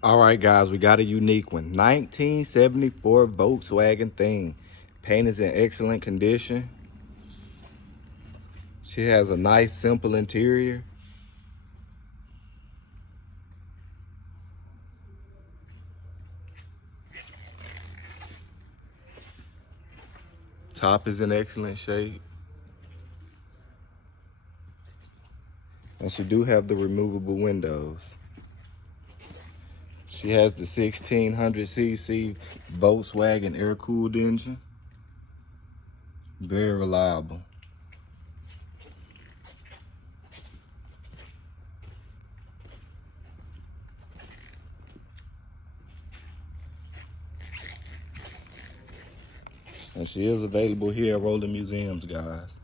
All right, guys, we got a unique one. 1974 Volkswagen thing. Paint is in excellent condition. She has a nice, simple interior. Top is in excellent shape. And she do have the removable windows. She has the 1600cc Volkswagen air-cooled engine. Very reliable. And she is available here at Rolling Museums, guys.